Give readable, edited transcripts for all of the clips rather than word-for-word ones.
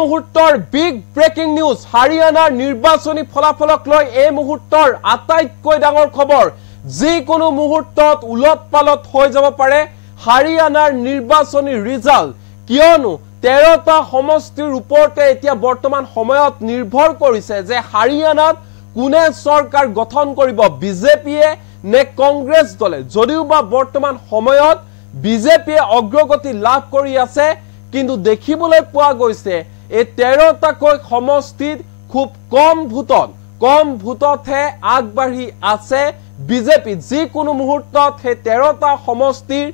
মুহূৰ্তৰ big breaking news হাৰিয়ানাৰ নিৰ্বাচনী ফলাফলক লৈ এই মুহূৰ্তৰ আটাইতকৈ ডাঙৰ খবৰ যিকোনো মুহূৰ্তত উলট-পালট হৈ যাব পাৰে হাৰিয়ানাৰ নিৰ্বাচনী ৰিজাল্ট কিয়নো 13টা সমষ্টিৰ ওপৰতে এতিয়া বৰ্তমান সময়ত নিৰ্ভৰ কৰিছে যে হাৰিয়ানাত কোনে চৰকাৰ গঠন কৰিব বিজেপিয়ে নে কংগ্ৰেছ দলে যদিও বা বৰ্তমান সময়ত বিজেপিয়ে অগ্ৰগতি লাভ কৰি আছে কিন্তু দেখিবলৈ পোৱা গৈছে এই 13টাকৈ সমষ্টিত খুব কম ভোটতহে আগবাঢ়ি আছে বিজেপি যিকোনো মুহূৰ্তত সেই 13টা সমষ্টিৰ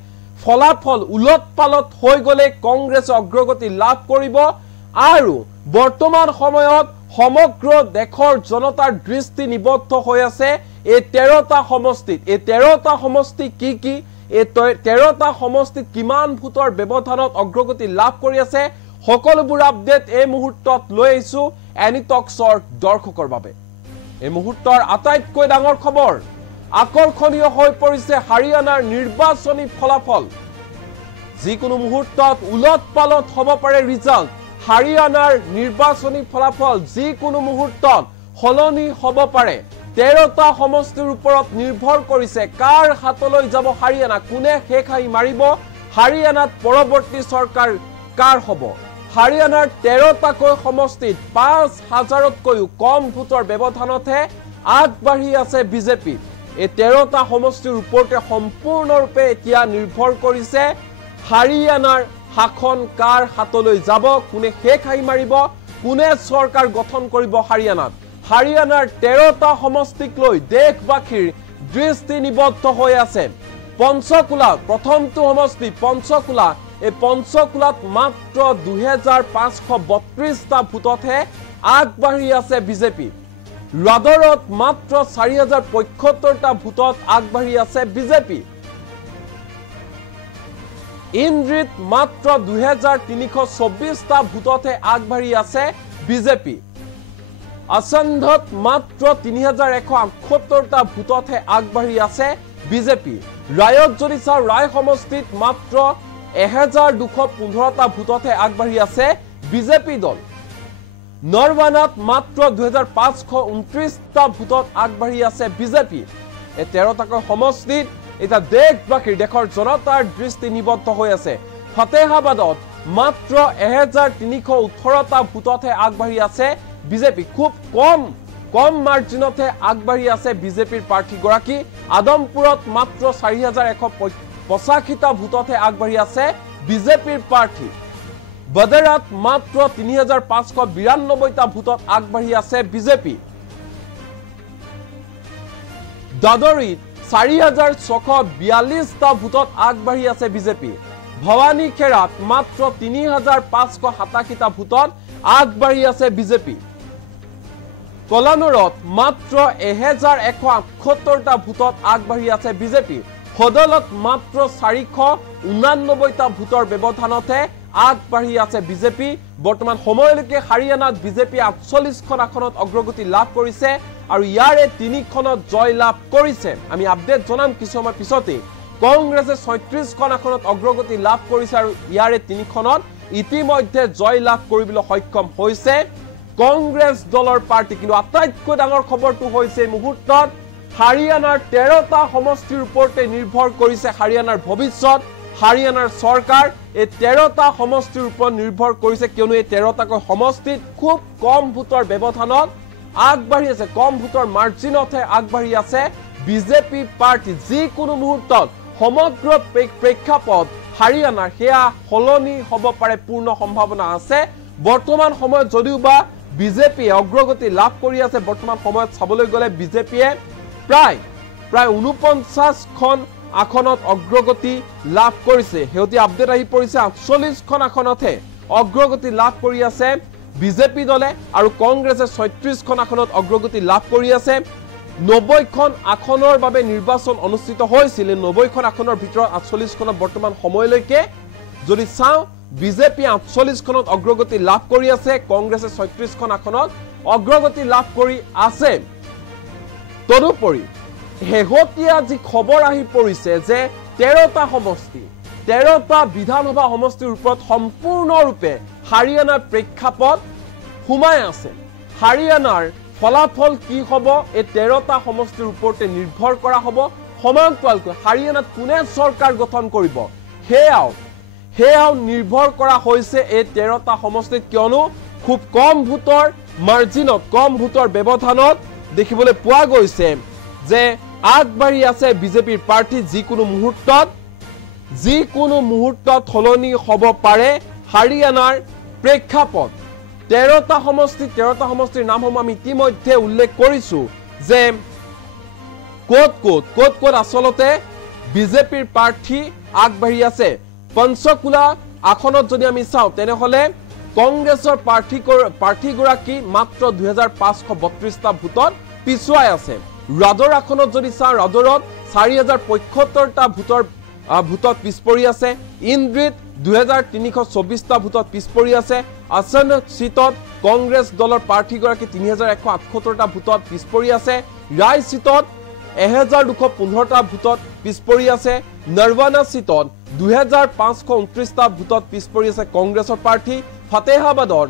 ফলাফল উলট-পালট হৈ গলে কংগ্ৰেছে অগ্ৰগতি লাভ কৰিব আৰু বৰ্তমান সময়ত সমগ্ৰ দেশৰ জনতাৰ দৃষ্টি নিবদ্ধ হৈ আছে এই 13টা সমষ্টিত এই 13টা সমষ্টি কি এই 13টা সমষ্টিত কিমান ভোটৰ ব্যৱধানত অগ্ৰগতি লাভ কৰি আছে সকলোবোৰ আপডেট এই মুহূৰ্তত লৈ আহিছো এনি টক্সৰ দৰ্শকৰ বাবে এই মুহূৰ্তৰ আটাইতকৈ ডাঙৰ খবৰ আকৰ্ষণীয় হৈ পৰিছে হাৰিয়ানাৰ নিৰ্বাচনী ফলাফল যিকোনো মুহূৰ্তত উলট-পালট হ'ব পাৰে ৰিজাল্ট হাৰিয়ানাৰ নিৰ্বাচনী ফলাফল যিকোনো মুহূৰ্তত হলনি হ'ব পাৰে 13টা সমষ্টিৰ ওপৰত নিৰ্ভৰ কৰিছে কাৰ হাতলৈ যাব হাৰিয়ানা কোনে হেখাই মাৰিব হাৰিয়ানাত পৰৱৰ্তী চৰকাৰ কাৰ হ'ব হাৰিয়ানাৰ 13টাকৈ সমষ্টিত 5000তকৈও কম ভোটৰ ব্যৱধানতহে আগবাঢ়ি আছে বিজেপি এই 13টা সমষ্টিৰ ওপৰতে সম্পূৰ্ণৰূপে এতিয়া নিৰ্ভৰ কৰিছে হাৰিয়ানাৰ শাসন কাৰ হাতলৈ যাব কোনে হেখাই মাৰিব কোনে চৰকাৰ গঠন কৰিব হাৰিয়ানাৰ 13টা সমষ্টিক লৈ দেশবাসীৰ দৃষ্টি নিবদ্ধ হৈ আছে পঞ্চকুলা প্ৰথমটো সমষ্টি পঞ্চকুলা এই পঞ্চকুলাত মাত্ৰ 2532টা ভোটতহে আগবাঢ়ি আছে বিজেপি ৰাদৰত মাত্ৰ 4075টা ভোটত আগবাঢ়ি আছে বিজেপি ইন্দ্ৰিত মাত্ৰ 2324টা ভোটতহে আগবাঢ়ি আছে বিজেপি আসন্ধত মাত্ৰ 3178টা ভোটতহে আগবাঢ়ি আছে বিজেপি ৰায়ত যদি চাও ৰায় সমষ্টিত মাত্ৰ 1215টা ভোটতহে আগবাঢ়ি আছে বিজেপি দল নৰৱানাত মাত্ৰ 2529টা ভোটত আগবাঢ়ি আছে বিজেপি এই 13টাকৈ সমষ্টিত এটা দেশবাসীৰ দেশৰ জনতাৰ দৃষ্টি নিবদ্ধ হৈ আছে ফতেহাবাদত মাত্ৰ 1318টা ভোটতহে আগবাঢ়ি আছে বিজেপি খুব কম মাৰ্জিনতে আগবাঢ়ি আছে বিজেপিৰ প্ৰাৰ্থীগৰাকী আদমপুৰত মাত্ৰ 4185টা ভোটতহে আগবাঢ়ি আছে বিজেপিৰ প্ৰাৰ্থী বদৰাত মাত্ৰ 3592টা ভোটত আগবাঢ়ি আছে বিজেপি দাদৰীত 4642টা ভোটত আগবাঢ়ি আছে বিজেপি ভৱানী খেৰাত মাত্ৰ 3587টা ভোটত আগবাঢ়ি আছে বিজেপি কলানুৰত মাত্ৰ 1178টা ভোটত আগবাঢ়ি আছে বিজেপি হদলত মাত্ৰ 489টা ভোটৰ ব্যৱধানতহে আগবাঢ়ি আছে বিজেপি বৰ্তমান সময়লৈকে হাৰিয়ানাত বিজেপি 48খন আসনত অগ্ৰগতি লাভ কৰিছে আৰু ইয়াৰে 3খনত জয় লাভ কৰিছে আমি আপডেট জনাম কিছু সময় পিছতে কংগ্ৰেছে 36খন আসনত অগ্ৰগতি লাভ কৰিছে আৰু ইয়াৰে 3খনত ইতিমধ্যে জয় লাভ কৰিবলৈ সক্ষম হৈছে কংগ্ৰেছ দলৰ পাৰ্টি কিন্তু আটাইতকৈ ডাঙৰ খবৰটো হৈছে মুহূৰ্তত হাৰিয়ানাৰ 13টা সমষ্টিৰ ওপৰতে নিৰ্ভৰ কৰিছে হাৰিয়ানাৰ ভৱিষ্যত হাৰিয়ানাৰ চৰকাৰ এই 13টা সমষ্টিৰ ওপৰত নিৰ্ভৰ কৰিছে কিয়নো এই 13টাকৈ সমষ্টিত খুব কম ভোটৰ ব্যৱধানত আগবাঢ়ি আছে কম ভোটৰ মাৰ্জিনতহে আগবাঢ়ি আছে বিজেপি পাৰ্টি যিকোনো মুহূৰ্তত সমগ্ৰ প্ৰেক্ষাপট হাৰিয়ানাৰ হেয়া হলনি হ'ব পাৰে পূৰ্ণ সম্ভাৱনা আছে বৰ্তমান সময়ত যদিও বা বিজেপিয়ে অগ্ৰগতি লাভ কৰি আছে বৰ্তমান সময়ত চাবলৈ গলে বিজেপিয়ে প্ৰায় 49খন আসনত অগ্ৰগতি লাভ কৰিছে হেউতি আপডেট আহি পৰিছে 48খন আসনতহে অগ্ৰগতি লাভ কৰি আছে বিজেপি দলে আৰু কংগ্ৰেছে 36খন আসনত অগ্ৰগতি লাভ কৰি আছে 90খন আসনৰ বাবে নিৰ্বাচন অনুষ্ঠিত হৈছিল 90খন আসনৰ ভিতৰত 48খনত বৰ্তমান সময়লৈকে যদি চাও বিজেপি 48খনত অগ্ৰগতি লাভ কৰি আছে কংগ্ৰেছে 36খন আসনত অগ্ৰগতি লাভ কৰি আছে তদুপৰি হেগতীয়া যি খবৰ আহি পৰিছে যে 13টা সমষ্টি 13টা বিধানসভা সমষ্টিৰ ওপৰত সম্পূৰ্ণৰূপে হাৰিয়ানাৰ প্ৰেক্ষাপট সোমাই আছে হাৰিয়ানাৰ ফলাফল কি হ'ব এই 13টা সমষ্টিৰ ওপৰতে নিৰ্ভৰ কৰা হ'ব সমান্তৰালকৈ হাৰিয়ানাত কোনে চৰকাৰ গঠন কৰিব হেয়াও নিৰ্ভৰ কৰা হৈছে এই 13টা সমষ্টিত কিয়নো খুব কম ভোটৰ মাৰ্জিনত কম ভোটৰ ব্যৱধানত দেখিবলৈ পোৱা গৈছে যে আগবাঢ়ি আছে বিজেপিৰ প্ৰাৰ্থী যিকোনো মুহূৰ্তত সলনি হ'ব পাৰে হাৰিয়ানাৰ প্ৰেক্ষাপট 13টা সমষ্টিৰ নামসমূহ আমি ইতিমধ্যে উল্লেখ কৰিছো যে ক'ত আচলতে বিজেপিৰ প্ৰাৰ্থী আগবাঢ়ি আছে পঞ্চকুলা আসনত যদি আমি চাওঁ তেনেহলে কংগ্ৰেছৰ প্ৰাৰ্থীগৰাকী মাত্ৰ 2532টা ভোটত পিছুৱাই আছে ৰাদৰ আসনত যদি চাওঁ ৰাদৰত 4075টা ভোটত পিছপৰি আছে ইন্দ্ৰিত 2324টা ভোটত পিছপৰি আছে আসন সিটত কংগ্ৰেছ দলৰ প্ৰাৰ্থীগৰাকী 3178টা ভোটত পিছপৰি আছে ৰায় সিটত 1215টা ভোটত পিছপৰি আছে নৰৱানা সিটত 2529টা ভোটত পিছপৰি আছে কংগ্ৰেছৰ প্ৰাৰ্থী ফাতেহাবাদত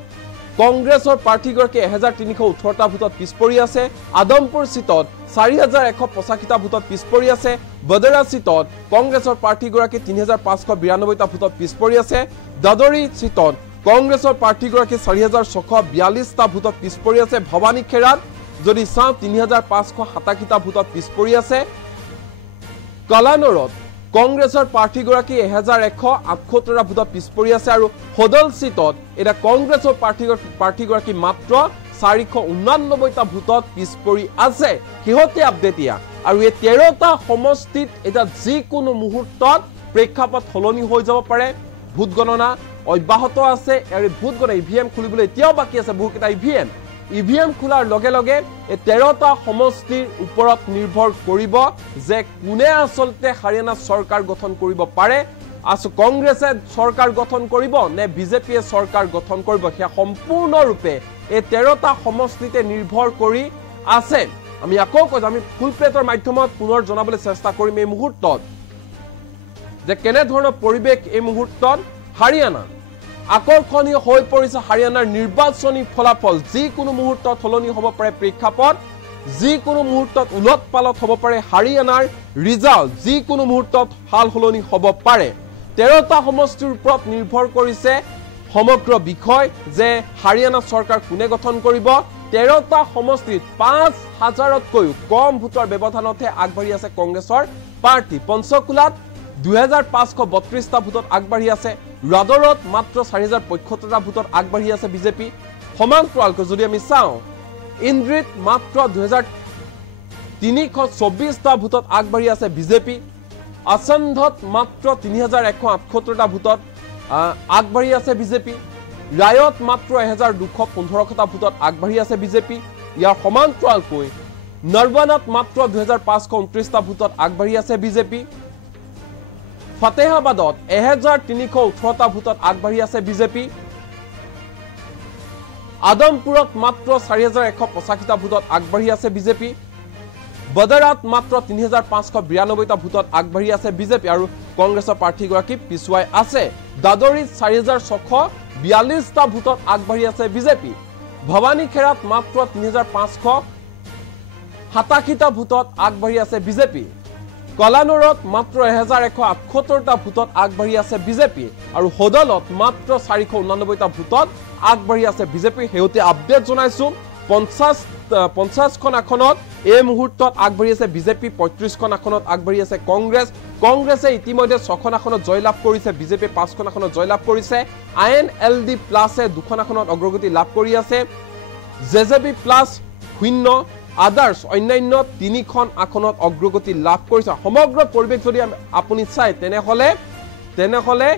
কংগ্ৰেছৰ প্ৰাৰ্থীগৰাকী 1318টা ভোটত পিছপৰি আছে আদমপুৰ সিটত 4185টা ভোটত পিছপৰি আছে বদৰা সিটত কংগ্ৰেছৰ প্ৰাৰ্থীগৰাকী 3592টা ভোটত পিছপৰি আছে দাদৰি সিটত কংগ্ৰেছৰ প্ৰাৰ্থীগৰাকী 4642টা ভোটত পিছপৰি আছে ভৱানী খেৰাত যদি চাওঁ 3587টা ভোটত পিছপৰি আছে কলানৰত কংগ্ৰেছৰ প্ৰাৰ্থীগৰাকী 1178টা ভোটত পিছপৰি আছে আৰু হদল সিটত এটা কংগ্ৰেছৰ প্ৰাৰ্থীগৰাকী মাত্ৰ 489টা ভোটত পিছপৰি আছে হিহতে আপডেট ইয়া আৰু এই 13টা সমষ্টিত এটা যিকোনো মুহূৰ্তত প্ৰেক্ষাপট সলনি হৈ যাব পাৰে ভোট গণনা অব্যাহত আছে আৰু ভোট গণনা ইভিএম খুলিবলৈ এতিয়াও বাকি আছে বহুকেইটা ইভিএম খোলাৰ লগে লগে এই 13টা সমষ্টিৰ ওপৰত নিৰ্ভৰ কৰিব যে কোনে আচলতে হাৰিয়ানা চৰকাৰ গঠন কৰিব পাৰে কংগ্ৰেছে চৰকাৰ গঠন কৰিব নে বিজেপিয়ে চৰকাৰ গঠন কৰিব সেয়া সম্পূৰ্ণৰূপে এই 13টা সমষ্টিতে নিৰ্ভৰ কৰি আছে আমি আকৌ কৈ আমি ফুল প্লেটৰ মাধ্যমত পুনৰ জনাবলৈ চেষ্টা কৰিম এই মুহূৰ্তত যে কেনে ধৰণৰ পৰিবেশ এই মুহূৰ্তত হাৰিয়ানা আকৰ্ষণীয় হৈ পৰিছে হাৰিয়ানাৰ নিৰ্বাচনী ফলাফল যিকোনো মুহূৰ্তত সলনি হ'ব পাৰে প্ৰেক্ষাপট যিকোনো মুহূৰ্তত উলট পালট হ'ব পাৰে হাৰিয়ানাৰ ৰিজাল্ট যিকোনো মুহূৰ্তত হাল সলনি হ'ব পাৰে 13টা সমষ্টিৰ ওপৰত নিৰ্ভৰ কৰিছে সমগ্ৰ বিষয় যে হাৰিয়ানা চৰকাৰ কোনে গঠন কৰিব 13টা সমষ্টিত 5000তকৈও কম ভোটৰ ব্যৱধানতহে আগবাঢ়ি আছে কংগ্ৰেছৰ প্ৰাৰ্থী পঞ্চকুলাত 2532টা ভোটত আগবাঢ়ি আছে ৰাদৰত মাত্ৰ 4075টা ভোটত আগবাঢ়ি আছে বিজেপি সমান্তৰালকৈ যদি আমি চাওঁ ইন্দ্ৰিত মাত্ৰ 2324টা ভোটত আগবাঢ়ি আছে বিজেপি আসন্ধত মাত্ৰ 3178টা ভোটত আগবাঢ়ি আছে বিজেপি ৰায়ত মাত্ৰ 1215টা ভোটত আগবাঢ়ি আছে বিজেপি ইয়াৰ সমান্তৰালকৈ নৰৱানাত মাত্ৰ 2529টা ভোটত আগবাঢ়ি আছে বিজেপি ফাতেহাবাদত 1318টা ভোটত আগবাঢ়ি আছে বিজেপি আদমপুৰত মাত্ৰ 4185টা ভোটত আগবাঢ়ি আছে বিজেপি বদৰাত মাত্ৰ 3592টা ভোটত আগবাঢ়ি আছে বিজেপি আৰু কংগ্ৰেছৰ প্ৰাৰ্থীগৰাকী পিছুৱাই আছে দাদৰিত 4642টা ভোটত আগবাঢ়ি আছে বিজেপি ভৱানী খেৰাত মাত্ৰ 3587টা ভোটত আগবাঢ়ি আছে বিজেপি কলানৰত মাত্ৰ 1178টা ভোটত আগবাঢ়ি আছে বিজেপি আৰু হদলত মাত্ৰ 489টা ভোটত আগবাঢ়ি আছে বিজেপি হেউতে আপডেট জনাইছো 50খন আসনত এই মুহূৰ্তত আগবাঢ়ি আছে বিজেপি 35খন আসনত আগবাঢ়ি আছে কংগ্ৰেছে ইতিমধ্যে 6খন আসনত জয়লাভ কৰিছে বিজেপি 5খন আসনত জয়লাভ কৰিছে INLD প্লাছে 2খন আসনত অগ্ৰগতি লাভ কৰি আছে জেজেবি প্লাছ 0 আদাৰ্স অন্যান্য 3খন আসনত অগ্ৰগতি লাভ কৰিছে সমগ্ৰ পৰিবেশ যদি আপুনি চাই তেনেহলে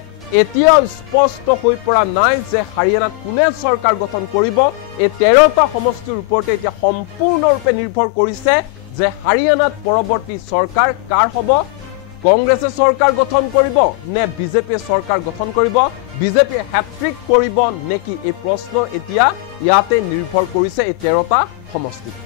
এতিয়াও স্পষ্ট হৈ পৰা নাই যে হাৰিয়ানাত কোনে চৰকাৰ গঠন কৰিব এই 13টা সমষ্টিৰ ওপৰতে এতিয়া সম্পূৰ্ণৰূপে নিৰ্ভৰ কৰিছে যে হাৰিয়ানাত পৰৱৰ্তী চৰকাৰ কাৰ হ'ব কংগ্ৰেছে চৰকাৰ গঠন কৰিব নে বিজেপিয়ে চৰকাৰ গঠন কৰিব বিজেপিয়ে হ্যাট্ৰিক কৰিব নেকি এই প্ৰশ্ন এতিয়া ইয়াতে নিৰ্ভৰ কৰিছে এই 13টা সমষ্টিত